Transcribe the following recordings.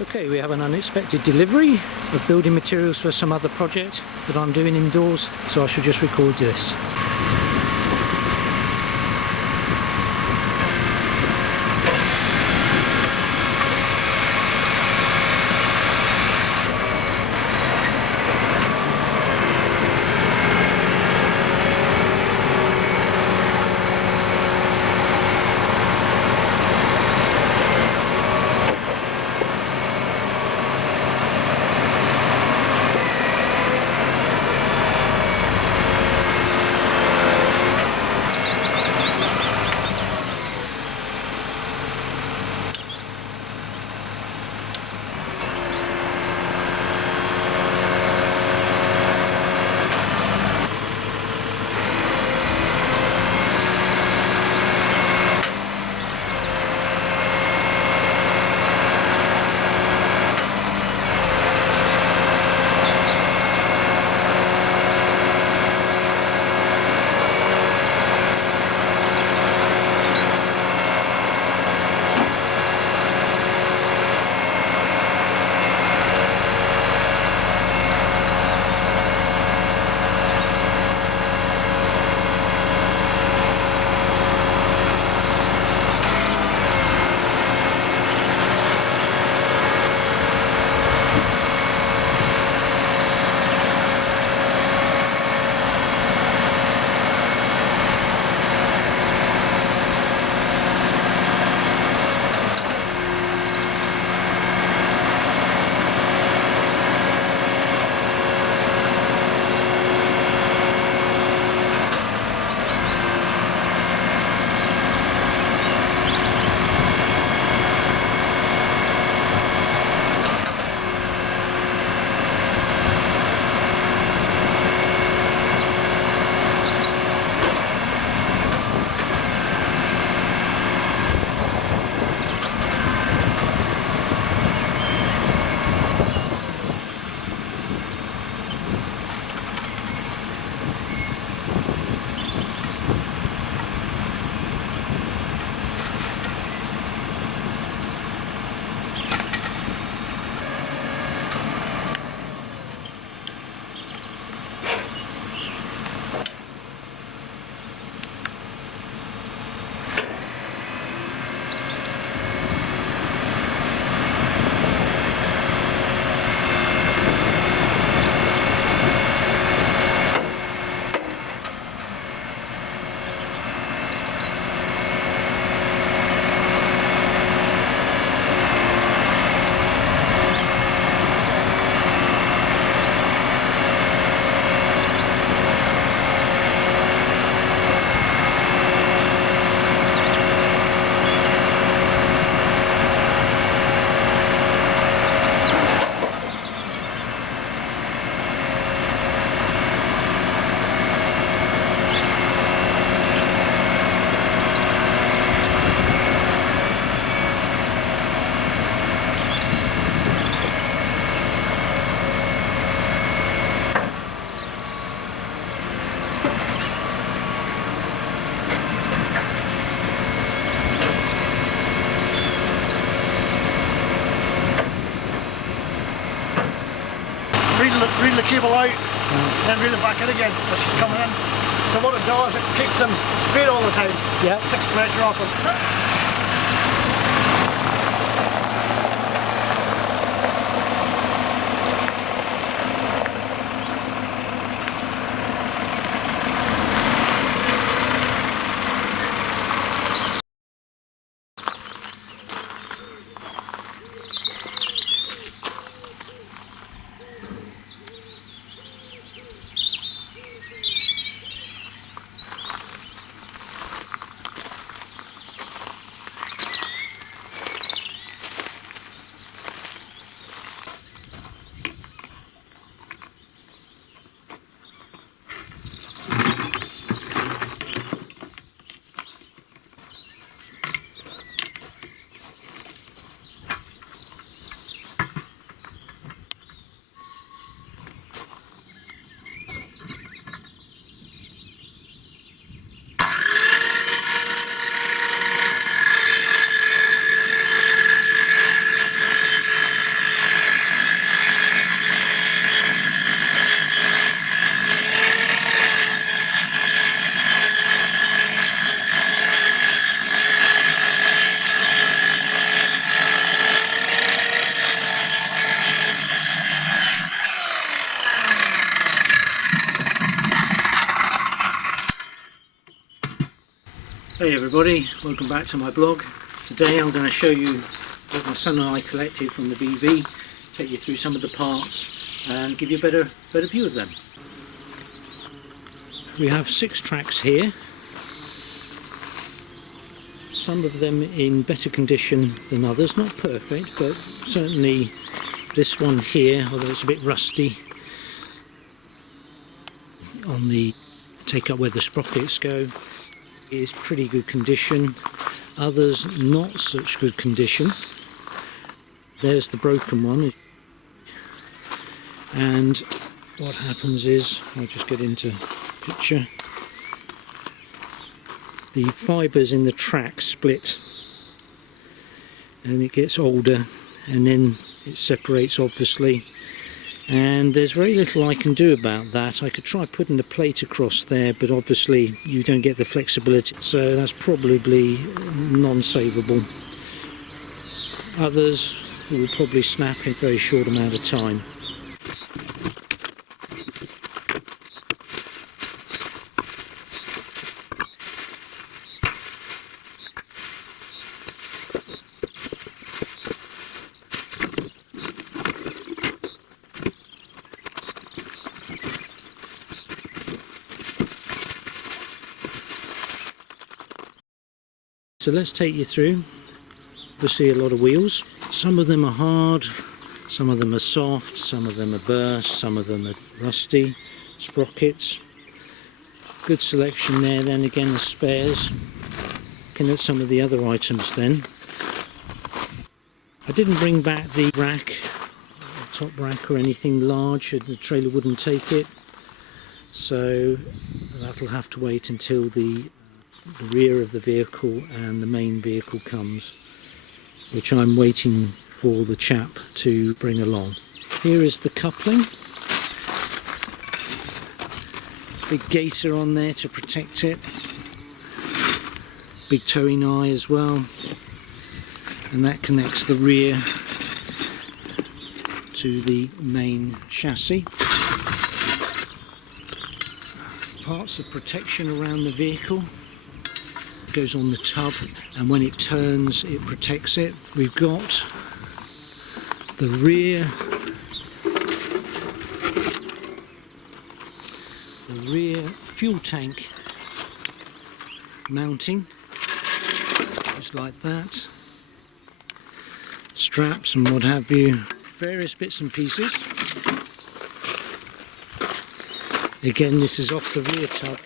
Okay, we have an unexpected delivery of building materials for some other project that I'm doing indoors, so I should just record this. Reel the cable out, then reel it back in again as she's coming in. So what it does, it keeps them straight all the time. Yeah. Takes pressure off them. Hey everybody, welcome back to my blog. Today I'm going to show you what my son and I collected from the BV, take you through some of the parts and give you a better view of them. We have 6 tracks here, some of them in better condition than others, not perfect, but certainly this one here, although it's a bit rusty on the take up where the sprockets go, is pretty good condition. Others not such good condition. There's the broken one, and what happens is, I'll just get into picture, the fibres in the track split and it gets older and then it separates obviously, and there's very little I can do about that. I could try putting a plate across there, but obviously you don't get the flexibility, so that's probably non-savable. Others will probably snap in a very short amount of time. So let's take you through. Obviously a lot of wheels. Some of them are hard, some of them are soft, some of them are burst, some of them are rusty. Sprockets. Good selection there. Then again the spares. Looking at some of the other items then. I didn't bring back the rack, top rack or anything large, the trailer wouldn't take it. So that'll have to wait until the rear of the vehicle and the main vehicle comes, which I'm waiting for the chap to bring along. Here is the coupling, big gaiter on there to protect it, big towing eye as well, and that connects the rear to the main chassis. Parts of protection around the vehicle, goes on the tub, and when it turns it protects it. We've got the rear fuel tank mounting, just like that, straps and what have you, various bits and pieces. Again, this is off the rear tub,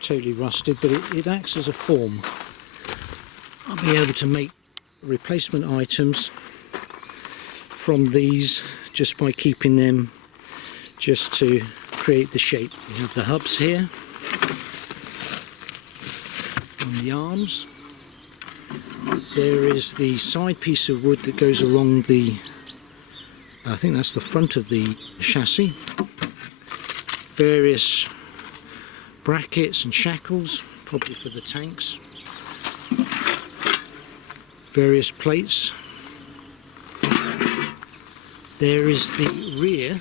totally rusted, but it acts as a form. I'll be able to make replacement items from these just by keeping them, just to create the shape. We have the hubs here on the arms. There is the side piece of wood that goes along the, I think that's the front of the chassis. Various brackets and shackles, probably for the tanks. Various plates. There is the rear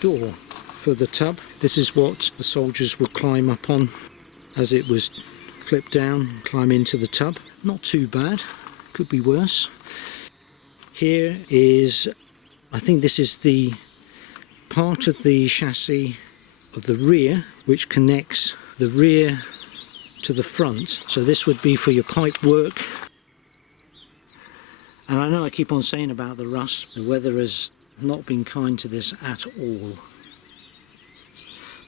door for the tub. This is what the soldiers would climb up on as it was flipped down, climb into the tub. Not too bad, could be worse. Here is, I think this is the part of the chassis of the rear which connects the rear to the front. So this would be for your pipe work. And I know I keep on saying about the rust, the weather has not been kind to this at all.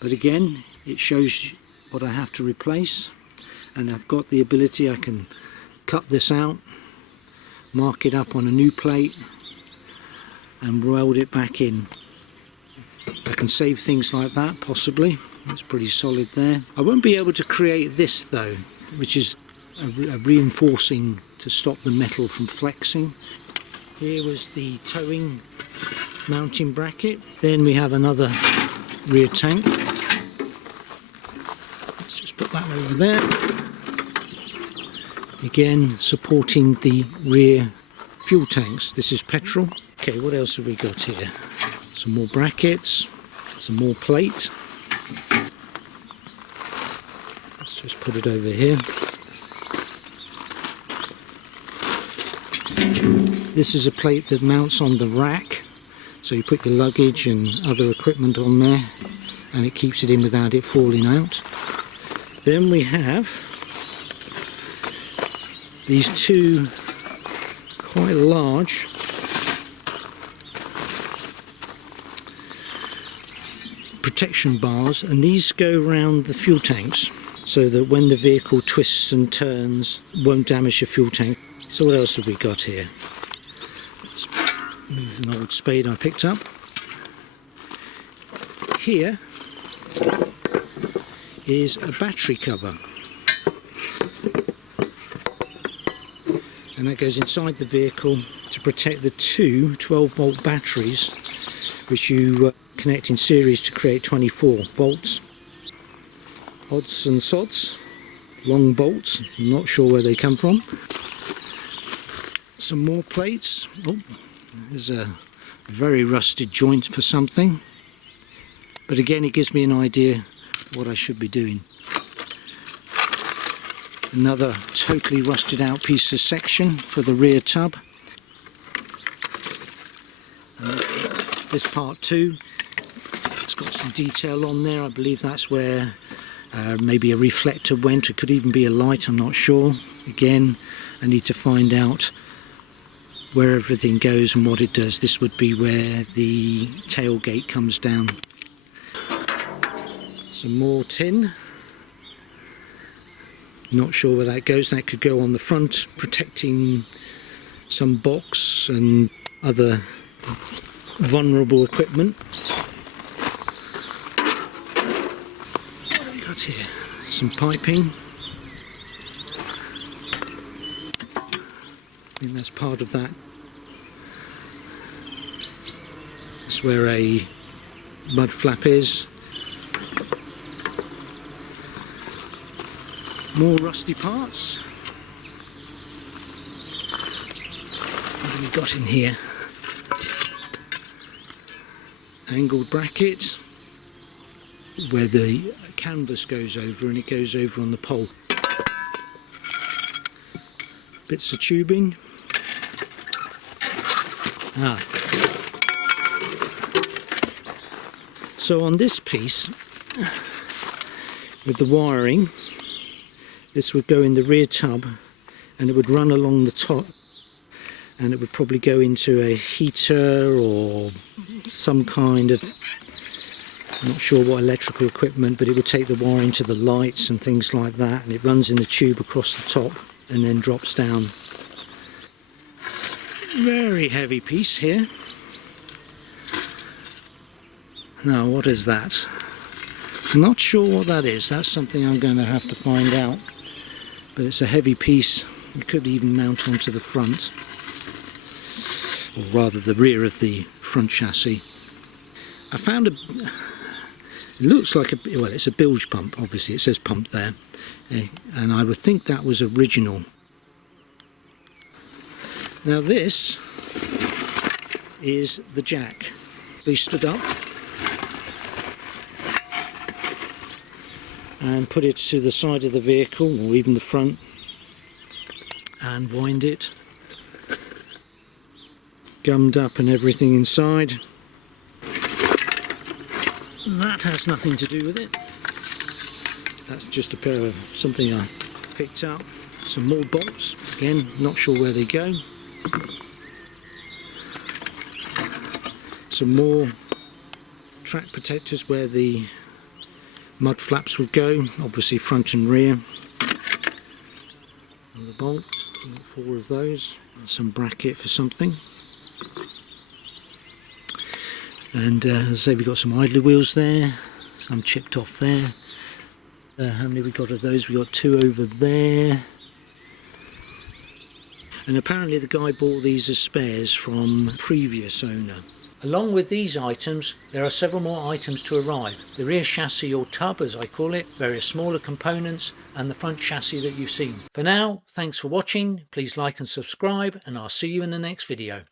But again, it shows what I have to replace, and I've got the ability, I can cut this out, mark it up on a new plate and weld it back in. I can save things like that possibly. It's pretty solid there. I won't be able to create this though, which is a reinforcing to stop the metal from flexing. Here was the towing mounting bracket. Then we have another rear tank. Let's just put that over there. Again, supporting the rear fuel tanks. This is petrol. Okay, what else have we got here? Some more brackets, some more plate. Let's just put it over here. This is a plate that mounts on the rack, so you put your luggage and other equipment on there and it keeps it in without it falling out. Then we have these two quite large protection bars, and these go around the fuel tanks so that when the vehicle twists and turns it won't damage the fuel tank. So what else have we got here? Let's move an old spade I picked up. Here is a battery cover, and that goes inside the vehicle to protect the two 12-volt batteries which you connect in series to create 24 volts. Odds and sods, long bolts, not sure where they come from. Some more plates. Oh, there's a very rusted joint for something, but again it gives me an idea what I should be doing. Another totally rusted out piece of section for the rear tub. This part too, it's got some detail on there. I believe that's where maybe a reflector went. It could even be a light, I'm not sure. Again, I need to find out where everything goes and what it does. This would be where the tailgate comes down. Some more tin. Not sure where that goes. That could go on the front, protecting some box and other vulnerable equipment. What have we got here? Some piping. I think that's part of that. That's where a mud flap is. More rusty parts. What have we got in here? Angled bracket where the canvas goes over, and it goes over on the pole. Bits of tubing. So on this piece, with the wiring, this would go in the rear tub and it would run along the top, and it would probably go into a heater or some kind of, I'm not sure what electrical equipment, but it would take the wiring to the lights and things like that, and it runs in the tube across the top and then drops down. Very heavy piece here. Now what is that? Not sure what that is. That's something I'm going to have to find out. But it's a heavy piece. It could even mount onto the front, or rather the rear of the front chassis. I found it looks like well, it's a bilge pump, obviously it says pump there, and I would think that was original. Now this is the jack. They stood up and put it to the side of the vehicle, or even the front, and wind it. Gummed up and everything inside. That has nothing to do with it. That's just a pair of something I picked up. Some more bolts, again not sure where they go. Some more track protectors where the mud flaps would go, obviously front and rear. And the bolt, 4 of those, some bracket for something. And as I say, we've got some idler wheels there, some chipped off there. How many we got of those? We got 2 over there. And apparently the guy bought these as spares from previous owner. Along with these items, there are several more items to arrive. The rear chassis or tub, as I call it, various smaller components, and the front chassis that you've seen. For now, thanks for watching. Please like and subscribe, and I'll see you in the next video.